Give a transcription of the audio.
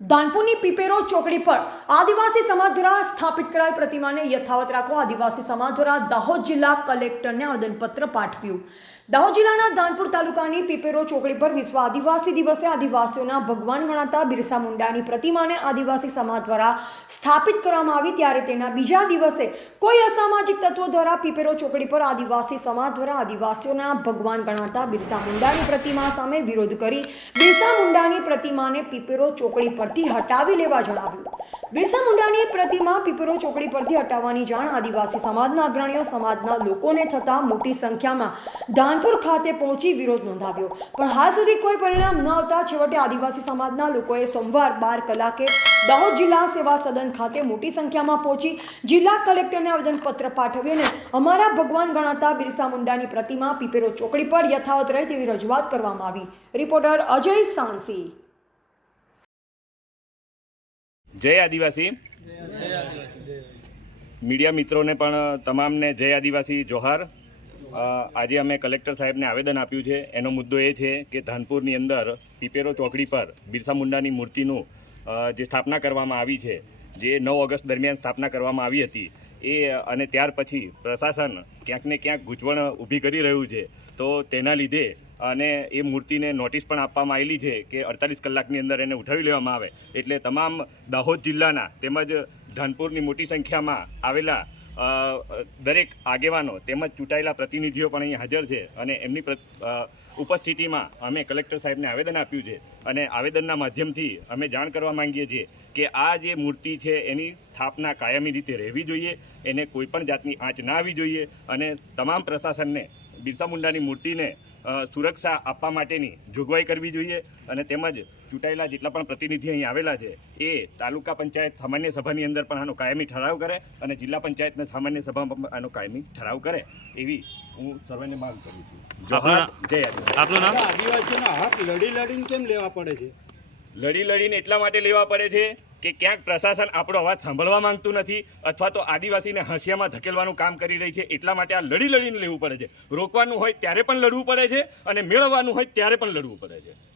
ધાનપુરની પીપેરો ચોકડી પર આદિવાસી સમાજ દ્વારા સ્થાપિત કરાયેલ પ્રતિમાને યથાવત રાખવા આદિવાસી સમાજ દ્વારા દાહોદ જિલ્લા કલેક્ટરને આવેદનપત્ર પાઠવ્યું. દાહોદ જિલ્લાના ધાનપુર તાલુકાની પીપેરો ચોકડી પર વિશ્વ આદિવાસી દિવસે આદિવાસીઓના ભગવાન ગણાતા બિરસા મુંડાની પ્રતિમાને આદિવાસી સમાજ દ્વારા સ્થાપિત કરવામાં આવી. ત્યારે તેના બીજા દિવસે કોઈ અસામાજિક તત્વો દ્વારા પીપેરો ચોકડી પર આદિવાસી સમાજ દ્વારા આદિવાસીઓના ભગવાન ગણાતા બિરસા મુંડાની પ્રતિમા સામે વિરોધ કરી બિરસા મુંડાની પ્રતિમાને પીપેરો ચોકડી પરથી હટાવી લેવા જણાવ્યું. બિરસા મુંડાની પ્રતિમા પીપરો ચોકડી પરથી હટાવવાની જાણ આદિવાસી સમાજના અગ્રણીઓ સમાજના લોકોને થતા મોટી સંખ્યામાં ધાનપુર ખાતે પહોંચી વિરોધ નોંધાવ્યો. પણ હાલ સુધી કોઈ પરિણામ ન આવતા છેવટે આદિવાસી સમાજના લોકોએ સોમવાર બાર કલાકે દાહોદ જિલ્લા સેવા સદન ખાતે મોટી સંખ્યામાં પહોંચી જિલ્લા કલેક્ટરને આવેદનપત્ર પાઠવી અને અમારા ભગવાન ગણાતા બિરસા મુંડાની પ્રતિમા પીપેરો ચોકડી પર યથાવત રહે તેવી રજૂઆત કરવામાં આવી. રિપોર્ટર અજય સાંસી. જય આદિવાસી. મીડિયા મિત્રોને પણ તમામને જય આદિવાસી જોહાર. આજે અમે કલેક્ટર સાહેબને આવેદન આપ્યું છે. એનો મુદ્દો એ છે કે ધાનપુરની અંદર પીપેરો ચોકડી પર બિરસા મુંડાની મૂર્તિનું જે સ્થાપના કરવામાં આવી છે, જે નવ ઓગસ્ટ દરમિયાન સ્થાપના કરવામાં આવી હતી, એ, અને ત્યાર પછી પ્રશાસન ક્યાંક ને ક્યાંક ગૂંચવણ ઊભી કરી રહ્યું છે. તો તેના લીધે અને એ મૂર્તિને નોટિસ પણ આપવામાં આવેલી છે કે અડતાલીસ કલાકની અંદર એને ઉઠાવી લેવામાં આવે. એટલે તમામ દાહોદ જિલ્લાના તેમજ ધાનપુરની મોટી સંખ્યામાં આવેલા દરેક આગેવાનો તેમજ ચૂંટાયેલા પ્રતિનિધિઓ પણ અહીં હાજર છે અને એમની ઉપસ્થિતિમાં અમે કલેક્ટર સાહેબને આવેદન આપ્યું છે અને આવેદનના માધ્યમથી અમે જાણ કરવા માંગીએ છીએ કે આ જે મૂર્તિ છે એની સ્થાપના કાયમી રીતે રહેવી જોઈએ, એને કોઈપણ જાતની આંચ ના આવી જોઈએ અને તમામ પ્રશાસનને બિરસા મુંડાની મૂર્તિને સુરક્ષા આપવા માટેની જોગવાઈ કરવી જોઈએ અને તેમજ ચૂંટાયેલા જેટલા પણ પ્રતિનિધિ અહીં આવેલા છે એ તાલુકા પંચાયત સામાન્ય સભાની અંદર પણ આનો કાયમી ઠરાવ કરે અને જિલ્લા પંચાયતના સામાન્ય સભામાં પણ આનો કાયમી ઠરાવ કરે એવી હું સર્વેને માંગ કરું છું. જય આદિવાસી. આપનું નામ? આદિવાસીઓના હક લડી લડીને કેમ લેવા પડે છે? લડી લડીને એટલા માટે લેવા પડે છે કે ક્યાંક પ્રશાસન આપણો અવાજ સાંભળવા માંગતું નથી અથવા તો આદિવાસીને હંસિયામાં ધકેલવાનું કામ કરી રહી છે. એટલા માટે આ લડી લડીને લેવું પડે છે. રોકવાનું હોય ત્યારે પણ લડવું પડે છે અને મેળવવાનું હોય ત્યારે પણ લડવું પડે છે.